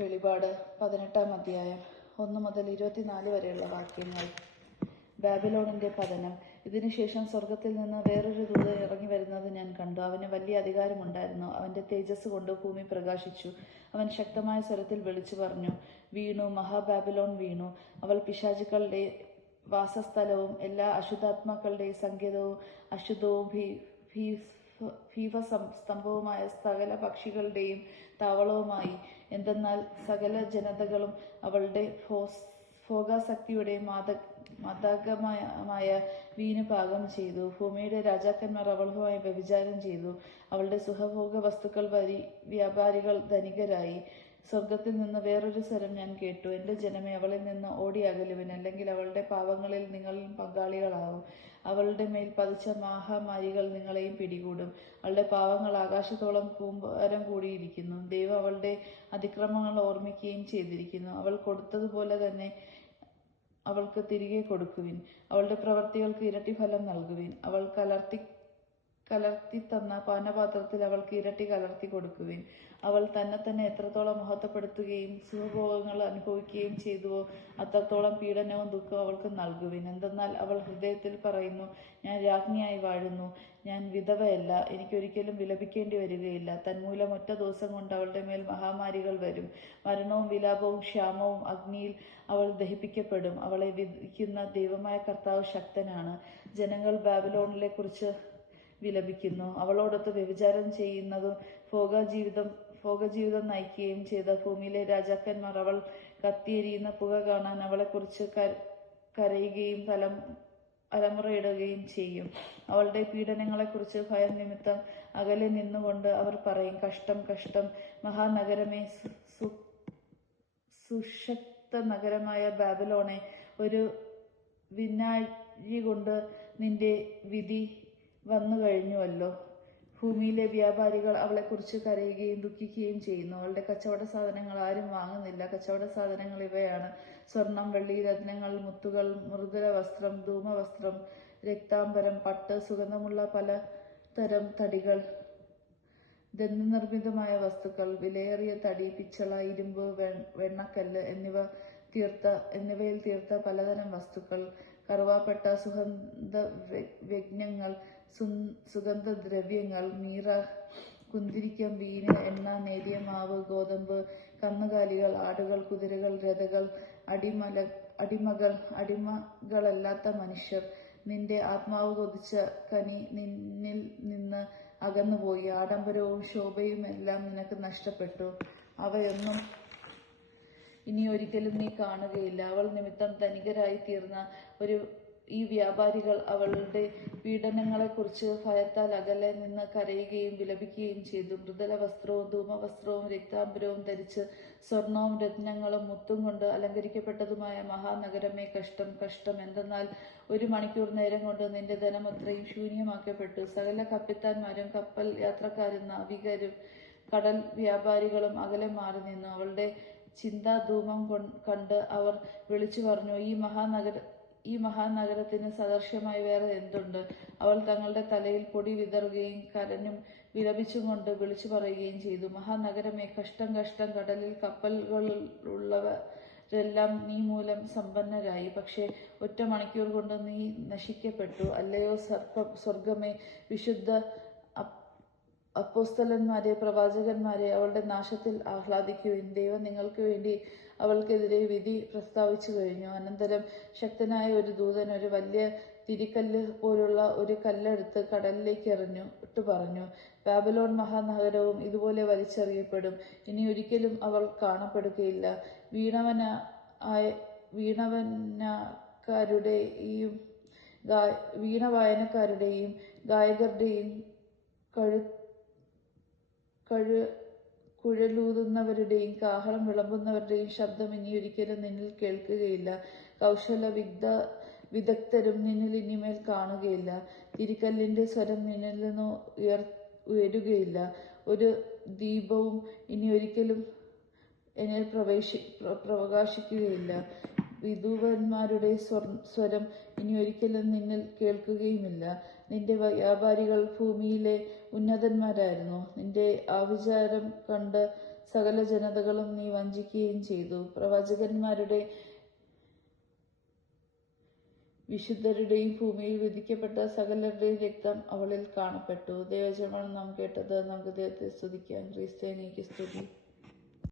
വെളിപാട് 18-ാം അധ്യായം 1 മുതൽ 24 വരെയുള്ള വാക്യങ്ങൾ. ബാബിലോണിന്റെ പതനം. ഇതിനുശേഷം സ്വർഗത്തിൽ നിന്ന് വേറൊരു ദൂതൻ ഇറങ്ങി വരുന്നത് ഞാൻ കണ്ടു. അവന് വലിയ അധികാരമുണ്ടായിരുന്നു. അവന്റെ തേജസ് കൊണ്ട് ഭൂമി പ്രകാശിച്ചു. അവൻ ശക്തമായ സ്വരത്തിൽ വിളിച്ചു പറഞ്ഞു, വീണു, മഹാബാബിലോൺ വീണു. അവൾ പിശാചുക്കളുടെ വാസസ്ഥലവും എല്ലാ അശുദ്ധാത്മാക്കളുടെ സങ്കേതവും അശുദ്ധവും ഭീമസ്തംഭവുമായ സകല പക്ഷികളുടെയും താവളവുമായി. എന്തെന്നാൽ സകല ജനതകളും അവളുടെ ഭോഗാസക്തിയുടെ മാദകമായ വീഞ്ഞ് പാകം ചെയ്തു. ഭൂമിയുടെ രാജാക്കന്മാർ അവളുമായി വ്യഭിചാരം ചെയ്തു. അവളുടെ സുഖഭോഗ വസ്തുക്കൾ വ്യാപാരികൾ ധനികരായി. സ്വർഗത്തിൽ നിന്ന് വേറൊരു സ്വരം ഞാൻ കേട്ടു, എന്റെ ജനമേ, അവളിൽ നിന്ന് ഓടി അകലുവിൻ, അല്ലെങ്കിൽ അവളുടെ പാപങ്ങളിൽ നിങ്ങളും പങ്കാളികളാവും. അവളുടെ മേൽ പതിച്ച മഹാമാരികൾ നിങ്ങളെയും പിടികൂടും. അവളുടെ പാവങ്ങൾ ആകാശത്തോളം കൂമ്പാരം കൂടിയിരിക്കുന്നു. ദൈവം അവളുടെ അതിക്രമങ്ങൾ ഓർമ്മിക്കുകയും ചെയ്തിരിക്കുന്നു. അവൾ കൊടുത്തതുപോലെ തന്നെ അവൾക്ക് തിരികെ കൊടുക്കുവിൻ. അവളുടെ പ്രവൃത്തികൾക്ക് ഇരട്ടി ഫലം നൽകുവിൻ. അവൾ കലർത്തി തന്ന പാനപാത്രത്തിൽ അവൾക്ക് ഇരട്ടി കലർത്തി കൊടുക്കുവിൻ. അവൾ തന്നെ എത്രത്തോളം മഹത്വപ്പെടുത്തുകയും സുഖഭോഗങ്ങൾ അനുഭവിക്കുകയും ചെയ്തുവോ അത്രത്തോളം പീഡനവും ദുഃഖവും അവൾക്ക് നൽകുവിൻ. എന്തെന്നാൽ അവൾ ഹൃദയത്തിൽ പറയുന്നു, ഞാൻ രാജ്ഞിയായി വാഴുന്നു, ഞാൻ വിധവയല്ല, എനിക്കൊരിക്കലും വിലപിക്കേണ്ടി വരികയില്ല. തന്മൂലം ഒറ്റ ദിവസം കൊണ്ട് അവളുടെ മേൽ മഹാമാരികൾ വരും. മരണവും വിലാപവും ക്ഷാമവും അഗ്നിയിൽ അവൾ ദഹിപ്പിക്കപ്പെടും. അവളെ വിധിക്കുന്ന ദൈവമായ കർത്താവ് ശക്തനാണ്. ജനങ്ങൾ ബാബിലോണിനെ കുറിച്ച് വിലപിക്കുന്നു. അവളോടൊത്ത് വ്യഭിചാരം ചെയ്യുന്നതും ഭോഗജീവിതം നയിക്കുകയും ചെയ്ത ഭൂമിയിലെ രാജാക്കന്മാർ അവൾ കത്തിയെരിയുന്ന പുക കാണാൻ അവളെക്കുറിച്ച് കരയുകയും അലമുറയിടുകയും ചെയ്യും. അവളുടെ പീഡനങ്ങളെക്കുറിച്ച് ഭയം നിമിത്തം അകലെ നിന്നുകൊണ്ട് അവർ പറയും, കഷ്ടം, കഷ്ടം, മഹാനഗരമേ, സുശക്ത നഗരമായ ബാബിലോണെ, ഒരു വിനാഴി കൊണ്ട് നിന്റെ വിധി വന്നു കഴിഞ്ഞുവല്ലോ. ഭൂമിയിലെ വ്യാപാരികൾ അവളെക്കുറിച്ച് കരയുകയും ദുഃഖിക്കുകയും ചെയ്യുന്നു. അവളുടെ കച്ചവട സാധനങ്ങൾ ആരും വാങ്ങുന്നില്ല. കച്ചവട സാധനങ്ങൾ ഇവയാണ്: സ്വർണം, വെള്ളി, രത്നങ്ങൾ, മുത്തുകൾ, മൃദുല വസ്ത്രം, ധൂമവസ്ത്രം, രക്താംബരം, പട്ട്, സുഗന്ധമുള്ള പലതരം തടികൾ, ദന്തനിർമ്മിതമായ വസ്തുക്കൾ, വിലയേറിയ തടി, പിച്ചള, ഇരുമ്പ്, വെണ്ണക്കല്ല് എന്നിവയിൽ തീർത്ത പലതരം വസ്തുക്കൾ, കറുവാപ്പട്ട, സുഗന്ധവ്യഞ്ജനങ്ങൾ, സുഗന്ധദ്രവ്യങ്ങൾ, മീറ, കുന്തിരിക്കം, വീഞ്ഞ്, എണ്ണ, നേരിയ മാവ്, ഗോതമ്പ്, കന്നുകാലികൾ, ആടുകൾ, കുതിരകൾ, രഥങ്ങൾ, അടിമകളല്ലാത്ത മനുഷ്യർ. നിന്റെ ആത്മാവ് കൊതിച്ച കനി നിന്നിൽ നിന്ന് അകന്നുപോയി. ആഡംബരവും ശോഭയുമെല്ലാം നിനക്ക് നഷ്ടപ്പെട്ടു. അവയൊന്നും ഇനി ഒരിക്കലും നീ കാണുകയില്ല. അവൾ നിമിത്തം ധനികരായി തീർന്ന ഈ വ്യാപാരികൾ അവളുടെ പീഡനങ്ങളെക്കുറിച്ച് ഭയത്താൽ അകലെ നിന്ന് കരയുകയും വിലപിക്കുകയും ചെയ്തു. മൃദുല വസ്ത്രവും ധൂമവസ്ത്രവും രക്താംബരവും ധരിച്ച് സ്വർണവും രത്നങ്ങളും മുത്തും കൊണ്ട് അലങ്കരിക്കപ്പെട്ടതുമായ മഹാനഗരമേ, കഷ്ടം, കഷ്ടം! എന്തെന്നാൽ 1 മണിക്കൂർ നേരം കൊണ്ട് നിന്റെ ധനം അത്രയും ശൂന്യമാക്കപ്പെട്ടു. സകല കപ്പിത്താന്മാരും കപ്പൽ യാത്രക്കാരും നാവികരും കടൽ വ്യാപാരികളും അകലെ മാറി നിന്നു. അവളുടെ ചിന്താധൂമം കണ്ട് അവർ വിളിച്ചു പറഞ്ഞു, ഈ മഹാനഗരത്തിന് സദൃശമായി വേറെ എന്തുണ്ട്? അവൾ തങ്ങളുടെ തലയിൽ പൊടി വിതറുകയും കരഞ്ഞും വിലപിച്ചും കൊണ്ട് വിളിച്ചു പറയുകയും ചെയ്തു, മഹാനഗരമേ, കഷ്ടം, കഷ്ടം! കടലിൽ കപ്പലുകളുള്ളവരെല്ലാം നീ മൂലം സമ്പന്നരായി. പക്ഷേ 1 മണിക്കൂർ കൊണ്ട് നീ നശിക്കപ്പെട്ടു. അല്ലയോ സ്വർഗമേ, വിശുദ്ധ അപ്പോസ്തലന്മാരെ, പ്രവാചകന്മാരെ, അവളുടെ നാശത്തിൽ ആഹ്ലാദിക്കുവിൻ. ദൈവം നിങ്ങൾക്ക് വേണ്ടി അവൾക്കെതിരെ വിധി പ്രസ്താവിച്ചു കഴിഞ്ഞു. അനന്തരം ശക്തനായ ഒരു ദൂതൻ ഒരു വലിയ തിരിക്കല്ല് പോലുള്ള ഒരു കല്ലെടുത്ത് കടലിലേക്ക് എറിഞ്ഞിട്ട് പറഞ്ഞു, ബാബിലോൺ മഹാനഗരവും ഇതുപോലെ വലിച്ചെറിയപ്പെടും. ഇനി ഒരിക്കലും അവൾ കാണപ്പെടുകയില്ല. വീണവായനക്കാരുടെയും ഗായകരുടെയും കുഴലൂതുന്നവരുടെയും കാഹളം വിളമ്പുന്നവരുടെയും ശബ്ദം ഇനി ഒരിക്കലും നിന്നിൽ കേൾക്കുകയില്ല. കൗശല വിദഗ്ധരും നിന്നിൽ ഇനിമേൽ കാണുകയില്ല. തിരിക്കല്ലിന്റെ സ്വരം നിന്നിൽ നിന്ന് ഉയരുകയില്ല. ഒരു ദീപവും ഇനി ഒരിക്കലും എന്നിൽ പ്രകാശിക്കുകയില്ല. വിധൂവന്മാരുടെ സ്വരം ഇനി ഒരിക്കലും നിന്നിൽ കേൾക്കുകയുമില്ല. നിന്റെ വ്യാപാരികൾ ഭൂമിയിലെ ഉന്നതന്മാരായിരുന്നു. നിന്റെ ആഭിചാരം കണ്ട് സകല ജനതകളും നീ വഞ്ചിക്കുകയും ചെയ്തു. പ്രവാചകന്മാരുടെ വിശുദ്ധരുടെയും ഭൂമിയിൽ വിധിക്കപ്പെട്ട സകലരുടെയും രക്തം അവളിൽ കാണപ്പെട്ടു. ദൈവജനമാണ് നാം കേട്ടത്. നമുക്ക് ദൈവത്തെ സ്തുതിക്കാം. ക്രിസ്ത്യാനിക്ക് സ്തുതി.